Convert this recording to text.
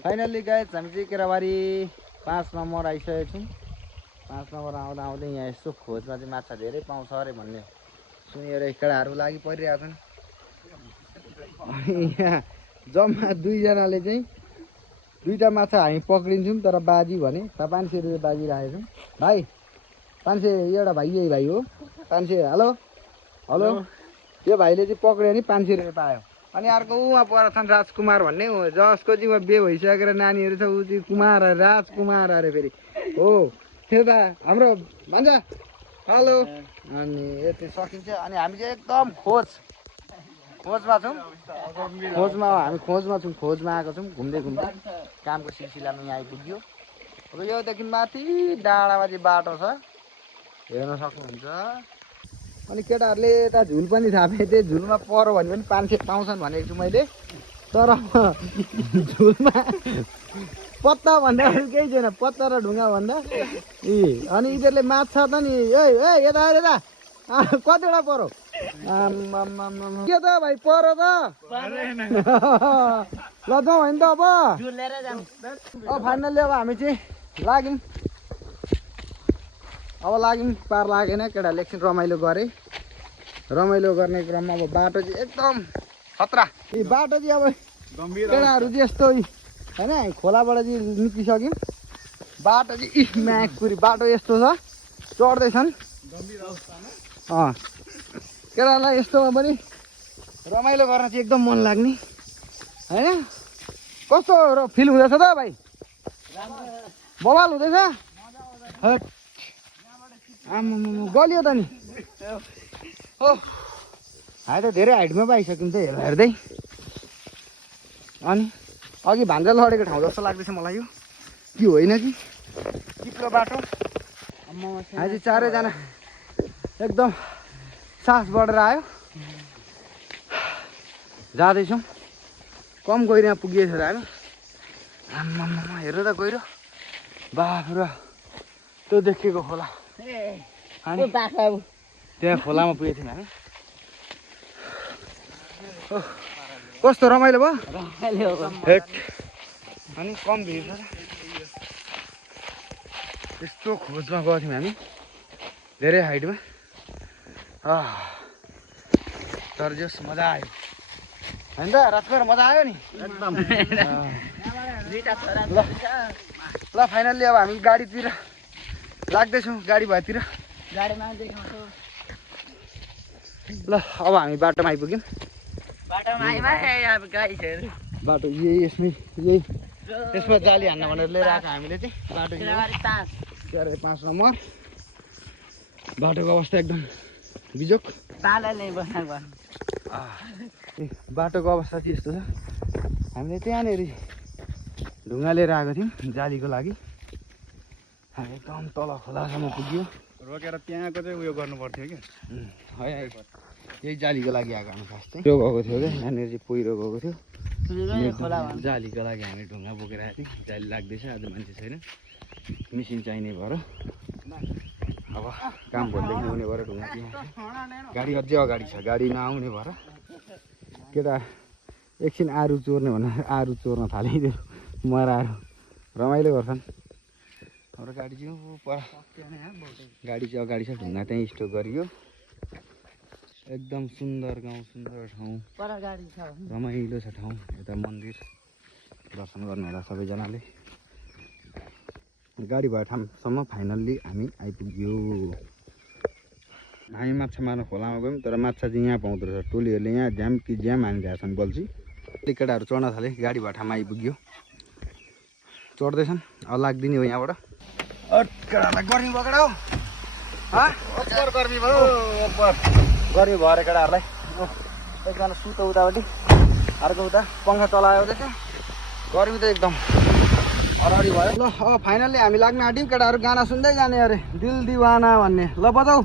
Finally guys हामी चाहिँ Kerabari 5 number आइसकेको छौँ। 5 नम्बर आउँदा आउँदै यहाँ यसो खोजमा चाहिँ माछा धेरै पाउँछ अरे भन्ने सुनेर केटाहरू लागि परिरहेको छन्। अनि यहाँ जम्मा 2 जनाले चाहिँ 2टा माछा हामी पक्रिन्छौँ तर बाजी भने 500 रुपियाँ बाजी राखेको छौँ। भाइ 500 एउटा भाइ यही भाइ हो 500। हेलो हेलो यो भाइले चाहिँ पक्रियो नि 500 रुपियाँ पायो। अनि अर्को उहाँ पर छन् राजकुमार भन्ने जसको चाहिँ उहाँ बिहे भइसकेर नानीहरू छ ऊ चाहिँ कुमार राजकुमार अरे फेरि हो त्यो त हाम्रो भन्छ। हेलो अनि यति सकिन्छ। अनि हामी चाहिँ एकदम खोजमा छौँ खोजमा आएको छौँ घुम्दै कामको सिलसिलामा यहाँ आइपुग्यो। अब योदेखि माथि डाँडामा चाहिँ बाटो छ हेर्न सक्नुहुन्छ। अनि केटाहरूले यता झुल पनि थापे त्यही झुलमा पऱ्यो भने पनि 500 पाउँछन् भनेको छु मैले। तर झुलमा पत्ता भन्दा केही छैन पत्ता र ढुङ्गा भन्दा अनि यिनीहरूले माछा त नि ए यता यता कतिवटा पऱ्यो के त भाइ पऱ्यो त ल जाउँ होइन त अब फाइनल्ली अब हामी चाहिँ लाग्यौँ पार लागेन केटाहरूले एकछिन रमाइलो गर्ने क्रममा अब बाटो चाहिँ एकदम खतरा। बाटो चाहिँ अब केटाहरू चाहिँ यस्तो होइन खोलाबाट चाहिँ निस्किसक्यौँ। बाटो चाहिँ म्याकपुरी बाटो यस्तो छ चढ्दैछन् केटाहरूलाई यस्तोमा पनि रमाइलो गर्न चाहिँ एकदम मन लाग्ने होइन। कस्तो फिल हुँदैछ त भाइ बवाल हुँदैछ गलियो त नि हो हामी त धेरै हाइटमा पो आइसक्यौँ त हेर्दै। अनि अघि भान्जा लडेको ठाउँ जस्तो लाग्दैछ मलाई यो कि होइन कि चिप्लो बाटो। हामी चाहिँ चारैजना एकदम सास बढेर आयो जाँदैछौँ। कम गहिरोमा पुगिएछ त हामी आम्मामा हेर्नु त गहिरो बाफ र त्यो देखेको खोला अनि त्यहाँ खोलामा पुगेको थियौँ हामी। कस्तो रमाइलो भयो हेट अनि कम भिड छ यस्तो खोजमा गएको थियौँ हामी धेरै हाइटमा तर जस मजा आयो होइन त राजकुमार मजा आयो नि एकदम ल फाइनल्ली अब हामी गाडीतिर लाग्दैछौँ गाडी भएतिर ल अब हामी बाटोमा आइपुग्यौँ। बाटो यसमा जाली हान्न भनेर लिएर आएको हामीले चाहिँ बाटो 5 नम्बर बाटोको अवस्था एकदम बिजोक बाटोको अवस्था चाहिँ यस्तो छ। हामीले त्यहाँनिर ढुङ्गा लिएर आएको थियौँ जालीको लागि एकदम तल खोलासम्म पुग्यो रोकेर त्यहाँको चाहिँ उयो गर्नु पर्थ्यो क्या यही जालीको लागि आएको हामी खास चाहिँ गएको थियो क्या यहाँनिर चाहिँ पहिरो गएको थियो जालीको लागि हामी ढुङ्गा बोकेर आएको थियौँ। जाली लाग्दैछ आज मान्छे छैन मिसिन चाहिने भएर अब काम भइदेखि आउने भएर ढुङ्गा गाडी अझै अगाडि छ गाडी नआउने भएर केटा एकछिन आरू चोर्ने भनेर आरू चोर्न थालिदियो मराहरू रमाइलो गर्छन्। हाम्रो गाडी चाहिँ पर गाडी चाहिँ अगाडि छ ढुङ्गा त्यहीँ स्टक गरियो। एकदम सुन्दर गाउँ सुन्दर ठाउँ रमाइलो छ ठाउँ। यता मन्दिर दर्शन गर्नु होला सबैजनाले। गाडी भए ठाउँसम्म फाइनल्ली हामी आइपुग्यो। हामी माछा मार्न खोलामा गयौँ तर माछा चाहिँ यहाँ पाउँदो रहेछ। टोलीहरूले यहाँ ज्याम हानिरहेको छन् बल्छी केटाहरू चढ्न थाले गाडी भए ठाउँमा आइपुग्यो चढ्दैछन् अब लाग्दिने हो यहाँबाट केटाहरूलाई गर्मी भयो केटा हो गर्मी भयो गर्मी भएर केटाहरूलाई एकजना सुतो उतापट्टि अर्को उता पङ्खा चलायो चाहिँ गर्मी त एकदम अगाडि भयो। ल अब फाइनल्ली हामी लाग्न आँट्यौँ केटाहरू गाना सुन्दै जाने अरे दिल दिवाना भन्ने ल बजाऊ।